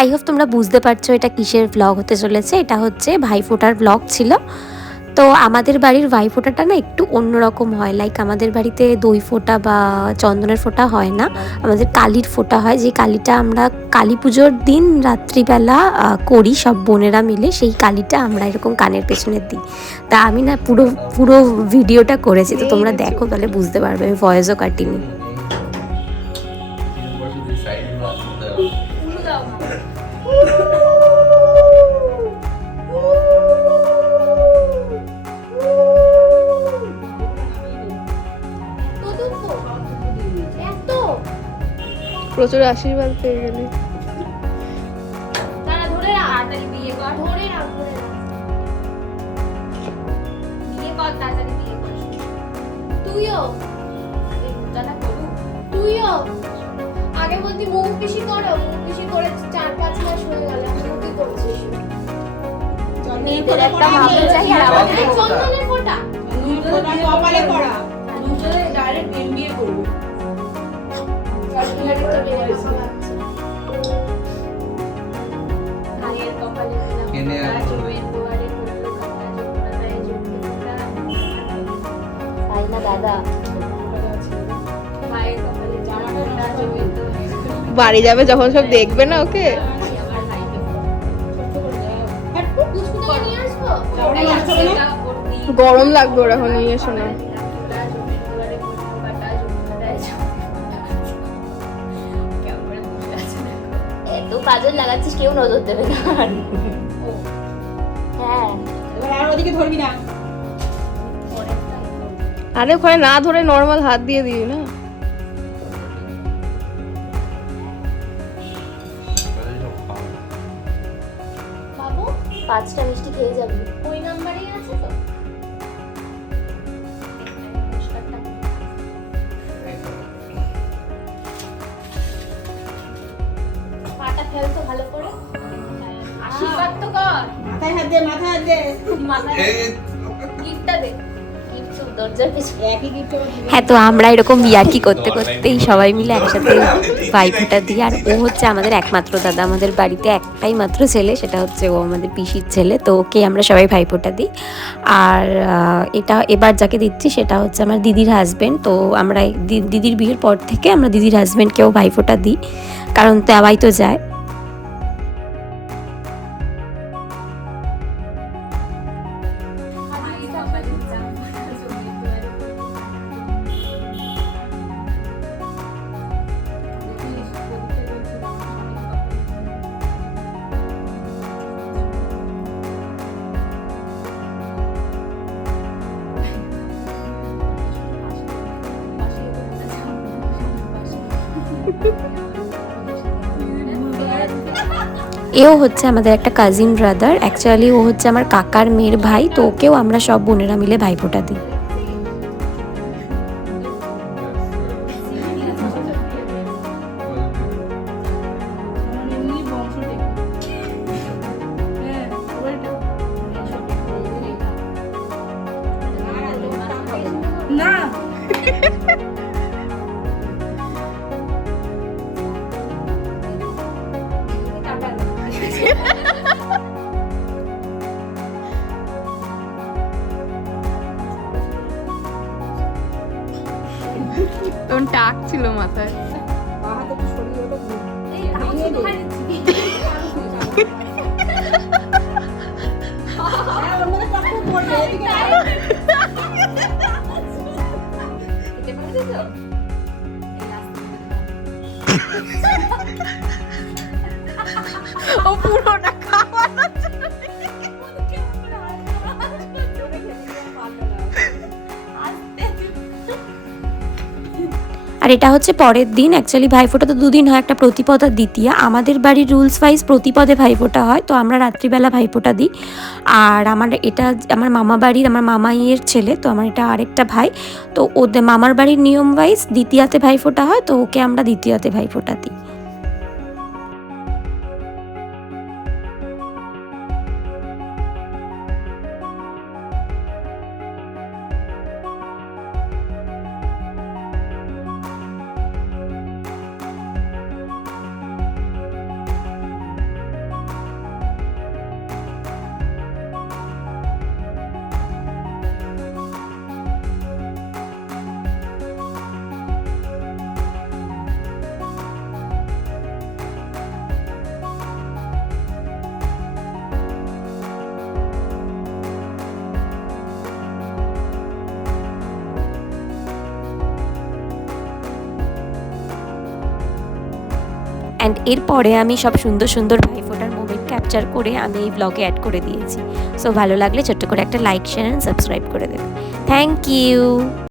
I hope তোমরা বুঝতে পারছো এটা কিসের ব্লগ হতে চলেছে। এটা হচ্ছে ভাইফোঁটার ব্লগ ছিল। তো আমাদের বাড়ির ভাইফোঁটাটা না একটু অন্যরকম হয়, লাইক আমাদের বাড়িতে দই ফোঁটা বা চন্দনের ফোঁটা হয় না, আমাদের কালির ফোঁটা হয়। যে কালিটা আমরা কালী পুজোর দিন রাত্রিবেলা করি সব বোনেরা মিলে, সেই কালিটা আমরা এরকম কানের পেছনে দিই। তা আমি না পুরো পুরো ভিডিওটা করেছি, তো তোমরা দেখো তাহলে বুঝতে পারবে, আমি ভয়েসও কাটিনি। প্রচুর আশীর্বাদ পেয়ে গেলি। আগে বলতি মুখ পিসি করো, মুখ পিসি করে 4-5 মাস হয়ে গেল, এখন কি করছিস? একটা মাপে চাই আর আমাদের চন্দনের ফোঁটা কপালে পড়া দুজনে ডাইরেক্ট এমবিএ করব। বাড়ি যাবে যখন সব দেখবে না ওকে। গরম লাগবে ওর, এখন নিয়ে এসো না। এত কাজল লাগাচ্ছিস কেউ নজর দেবে না। হ্যাঁ আর ওদিকে ধরবি না। আরে ওখানে না ধরে নর্মাল হাত দিয়ে দিবি না। বাবু 5টা মিষ্টি খেয়ে যাবি। ওই নাম্বারই আছে তো। পাটা ফেল তো ভালো করে। আশীর্বাদ তো কর। মাথায় হাত দে, মাথায় হাত দে। মাথায় গিফটটা দে। দরজার পিছনে একই গিফট। হ্যাঁ, তো আমরা এরকম ইয়ার্কি করতে করতেই সবাই মিলে একসাথে ভাইফোঁটা দিই। আর ও হচ্ছে আমাদের একমাত্র দাদা, আমাদের বাড়িতে একটাই মাত্র ছেলে, সেটা হচ্ছে ও আমাদের পিসির ছেলে, তো ওকে আমরা সবাই ভাইফোঁটা দিই। আর এটা এবার যাকে দিচ্ছি সেটা হচ্ছে আমার দিদির হাজব্যান্ড। তো আমরা দিদির বিয়ের পর থেকে আমরা দিদির হাজব্যান্ডকেও ভাইফোঁটা দিই, কারণ দেওয়াই তো যায়। এও হচ্ছে আমাদের একটা কাজিন ব্রাদার, অ্যাকচুয়ালি ও হচ্ছে আমার কাকার মেয়ের ভাই, তো ওকেও আমরা সব বোনেরা মিলে ভাইফোঁটা দিই। না তখন টাক ছিল মাথায়। ও পুরোটা খাওয়ানো। আর এটা হচ্ছে পরের দিন। অ্যাকচুয়ালি ভাইফোঁটা তো 2 দিন হয়, একটা প্রতিপদ আর দ্বিতীয়া। আমাদের বাড়ির রুলস ওয়াইজ প্রতিপদে ভাইফোঁটা হয়, তো আমরা রাত্রিবেলা ভাইফোঁটা দিই। আর এটা আমার মামা বাড়ির, আমার মামাইয়ের ছেলে, তো আমার এটা আরেকটা ভাই। তো ওদের মামার বাড়ির নিয়ম ওয়াইজ দ্বিতীয়াতে ভাইফোঁটা হয়, তো ওকে আমরা দ্বিতীয়াতে ভাইফোঁটা দিই। অ্যান্ড এরপরে আমি সব সুন্দর সুন্দর ভাইফোঁটার মোমেন্ট ক্যাপচার করে আমি এই ব্লগে অ্যাড করে দিয়েছি। সো ভালো লাগলে ছোট্ট করে একটা লাইক শেয়ার অ্যান্ড সাবস্ক্রাইব করে দেবে। Thank you.